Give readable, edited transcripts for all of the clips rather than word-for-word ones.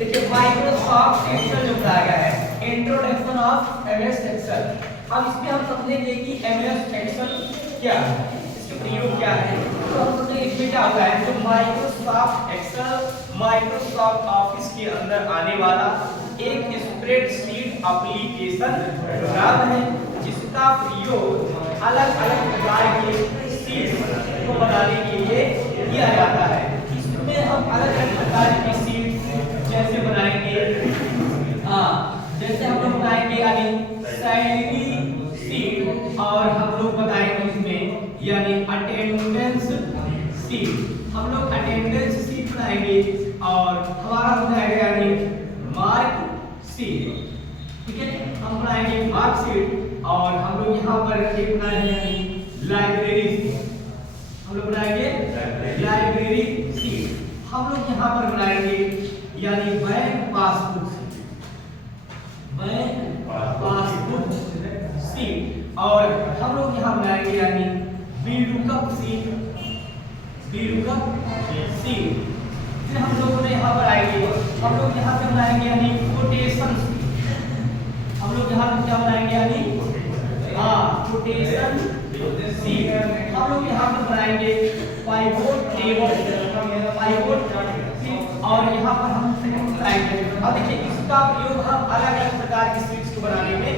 देखिए Microsoft Excel जो बताया गया है, इंट्रोडक्शन ऑफ एमएस एक्सेल। अब इसमें हम समझेंगे कि एमएस एक्सेल क्या है, इसके प्रयोग क्या है। तो हम समझेंगे इसमें क्या होता है। जो माइक्रोसॉफ्ट एक्सेल माइक्रोसॉफ्ट ऑफिस के अंदर आने वाला एक स्प्रेडशीट एप्लीकेशन प्रोग्राम है, जिसका प्रयोग अलग अलग प्रकार के शीट्स को बनाने के लिए किया जाता है। इसमें हम अलग अलग प्रकार की शीट्स जैसे बनाएंगे, जैसे हम लोग बनाएंगे यानी सैलरी शीट, और हम लोग बताएंगे इसमें यानी अटेंडेंस शीट। हम लोग अटेंडेंस शीट बनाएंगे और हमारा हो जाएगा यानी मार्क शीट। ठीक है, हम बनाएंगे मार्क शीट और हम लोग यहाँ पर एक बनाएंगे यानी लाइब्रेरी शीट। हम लोग बनाएंगे लाइब्रेरी शीट। हम लोग यहाँ पर बनाएंगे यानी bank passbook sheet, bank passbook sheet. और हम लोग यहाँ बनाएंगे यानी वीलुकअप शीट, वीलुकअप शीट। फिर हम लोग यहाँ पर आएंगे, हम लोग यहाँ पे बनाएंगे यानी कोटेशन शीट। हम लोग यहाँ पे क्या बनाएंगे यानी कोटेशन शीट। हम लोग यहाँ पर बनाएंगे पाइवोट टेबल, पाइवोट शीट। और यहाँ पर हम सेकंड बनाएंगे। अब देखिए इसका प्रयोग हम अलग अलग प्रकार की शीट्स को बनाने में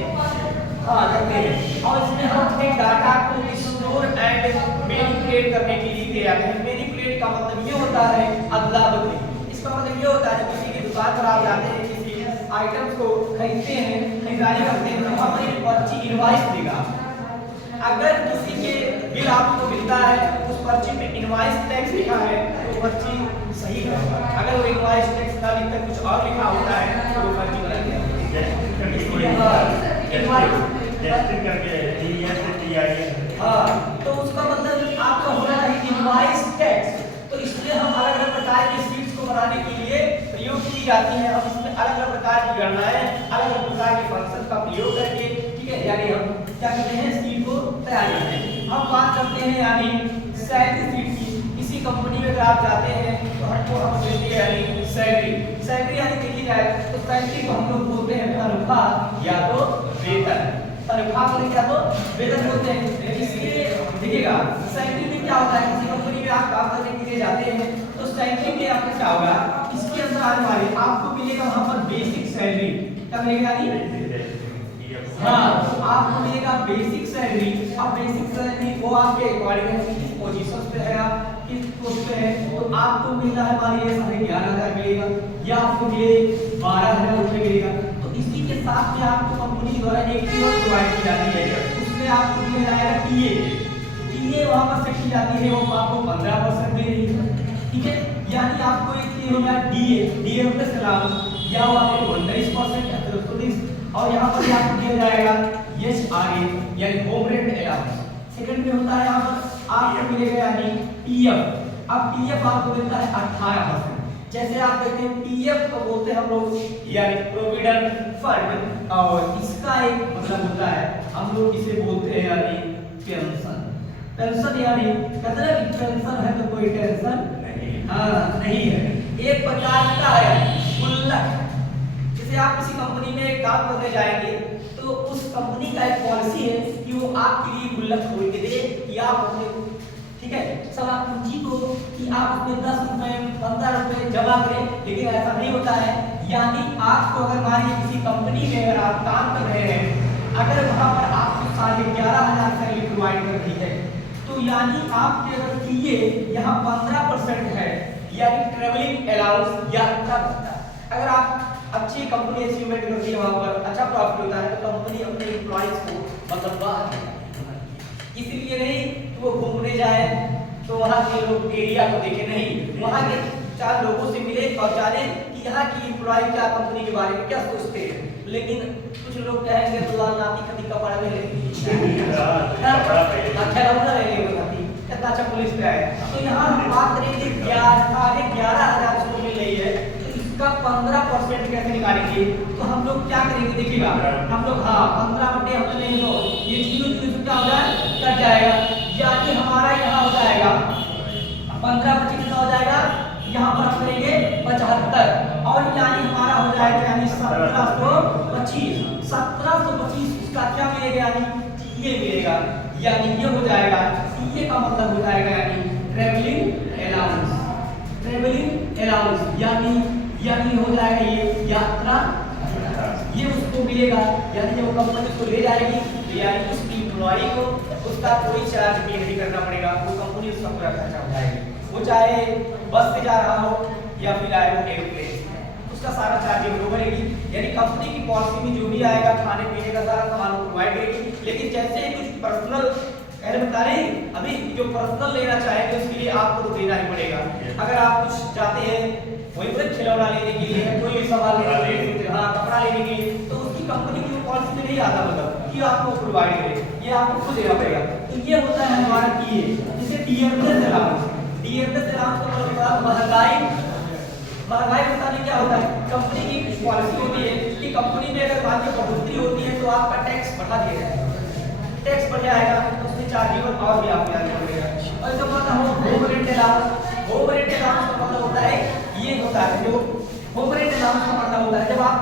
करते हैं, और इसमें हम अपने डाटा को स्टोर एंड मैनिपुलेट करने के लिए किया जाता है। मैनिपुलेट का मतलब ये होता है अदला बदली। इसका मतलब ये होता है किसी की दुकान पर आप जाते हैं, किसी आइटम्स को खरीदते हैं, खरीदारी करते हैं, तो वहाँ पर एक पर्ची इनवॉइस देगा। अगर किसी के बिल आपको मिलता है, उस पर्ची पे इनवॉइस टैक्स लिखा है तो पर्ची सही है। अगर वो इनवॉइस टैक्स ना लिखकर कुछ और लिखा होता है तो वो पर्ची गलत है। तो उसका मतलब आपका होना है इनवॉइस टैक्स। तो इसलिए हम अलग अलग प्रकार की शीट्स को बनाने के लिए प्रयोग की जाती है। हम इसमें अलग अलग प्रकार की गणनाएं, अलग अलग प्रकार के फंक्शन का प्रयोग करके, ठीक है, यानी हम क्या करते हैं, शीट को तैयार करते हैं। हम बात करते हैं यानी सैलरी शीट की। किसी कंपनी में अगर आप जाते हैं तो हमको हम देते हैं यानी सैलरी। सैलरी यानी देखी जाए तो सैलरी को हम लोग बोलते हैं तनख्वाह या तो वेतन। तनख्वाह को क्या तो वेतन बोलते हैं। इसलिए देखिएगा सैलरी में क्या होता है, किसी कंपनी में आप काम करने के लिए जाते हैं तो सैलरी में आपको क्या होगा, इसके अंदर आने वाले आपको मिलेगा वहां पर बेसिक सैलरी। क्या मिलेगा यानी आपको मिलेगा बेसिक सैलरी। अब बेसिक सैलरी वो आपके अकॉर्डिंग है, किस पोजीशन पे है आप, किस पोस्ट पे है। तो आपको मिलता है मान लीजिए 11,500 मिलेगा या आपको मिले 12,000 रुपए मिलेगा। तो इसी के साथ में आपको कंपनी द्वारा एक चीज और प्रोवाइड की जाती है, उसमें आपको दिया जाएगा टीए। टीए वहां पर से की जाती है, वो आपको 15% दे रही है। ठीक है, यानी आपको एक चीज हो गया डीए, डीए प्लस अलाउंस, या वो आपको 29% या 30%। और यहाँ पर आपको दिया जाएगा एचआरए यानी होम रेंट अलाउंस। सेकंड में होता है यहाँ पर आपको मिलेगा यानी पीएफ। अब पीएफ आपको मिलता है 18%। जैसे आप देखते हैं पीएफ को बोलते हैं हम लोग यानी प्रोविडेंट फंड, और इसका एक मतलब होता है हम लोग इसे बोलते हैं यानी पेंशन। पेंशन यानी कहते हैं कि पेंशन है तो कोई टेंशन नहीं है, एक प्रकार का है गुल्लक। जैसे आप किसी कंपनी में काम करने जाएंगे तो उस कंपनी का एक पॉलिसी है कि वो आपके लिए गुल्लक खोल के दे कि आप अपने, ठीक है, सवाल पूंजी को कि आप अपने 10 रुपए 15 रुपए जमा करें, लेकिन ऐसा नहीं होता है। यानी आपको अगर मानिए किसी कंपनी में अगर आप काम कर रहे हैं, अगर वहां पर आपको 11,500 सैलरी प्रोवाइड कर दी है, तो यानी आपके अगर पीए यहाँ 15% है, यानी ट्रेवलिंग अलाउंस या अगर आप अच्छी कंपनी अचीवमेंट करती है, वहां पर अच्छा प्रॉफिट होता है, तो कंपनी अपने एम्प्लॉइज को मतलब बाहर इसलिए नहीं कि वो घूमने जाए तो वहां के लोग एरिया को देखे, नहीं, वहां के 4 लोगों से मिले और जाने कि यहाँ की एम्प्लॉय क्या कंपनी के बारे में क्या सोचते हैं। लेकिन कुछ लोग कहेंगे तो नाती खती कपड़ा में लेंगे, कितना अच्छा पुलिस का है। तो यहाँ हम बात करेंगे 11,500 उसको मिल रही है, इसका 15% कैसे निकालेंगे। तो हम लोग क्या करेंगे, देखिएगा हम लोग 15 बटे हम लेंगे तो ये 0 क्या हो जाए कट जाएगा, यानी हमारा यहाँ हो जाएगा 15 बटे कितना हो जाएगा, यहाँ पर हम करेंगे 75 और यानी हमारा हो जाएगा यानी 1725 1725 उसका क्या मिलेगा यानी ये मिलेगा यानी ये हो जाएगा ये का मतलब हो जाएगा यानी ट्रेवलिंग अलाउंस यानी हो जाएगा ये यात्रा ये उसको मिलेगा यानी जब वो कंपनी उसको ले जाएगी तो यानी उस एम्प्लॉय को उसका कोई चार्ज पे नहीं करना पड़ेगा वो कंपनी उसका पूरा खर्चा उठाएगी वो चाहे बस से जा रहा हो या फिर आए वो एरोप्लेन उसका सारा चार्ज वो भरेगी यानी कंपनी की पॉलिसी में जो भी आएगा खाने पीने का सारा सामान वो प्रोवाइड करेगी लेकिन जैसे ही कुछ पर्सनल पहले बता रहे अभी जो पर्सनल लेना चाहेंगे उसके लिए आपको तो देना ही पड़ेगा अगर आप कुछ चाहते हैं वही पर खिलौना लेने के लिए कोई भी सामान लेने के लिए हाँ कपड़ा लेने के लिए तो उसकी कंपनी की पॉलिसी में नहीं आता मतलब कि आपको प्रोवाइड करे ये आपको खुद देना पड़ेगा तो ये होता है हमारा की जिसे डियरनेस अलाउंस का मतलब महंगाई बताने क्या होता है कंपनी की पॉलिसी होती है कि कंपनी में अगर मान लीजिए बढ़ोतरी होती है तो आपका टैक्स बढ़ा दिया जाएगा टैक्स बढ़ जाएगा तो उसमें चार्जेबल और भी आपको याद पड़ेगा और जब बात हो होम रेंट अलाउंस का मतलब होता है ये होता है जो होम रेंट अलाउंस का मतलब होता है जब आप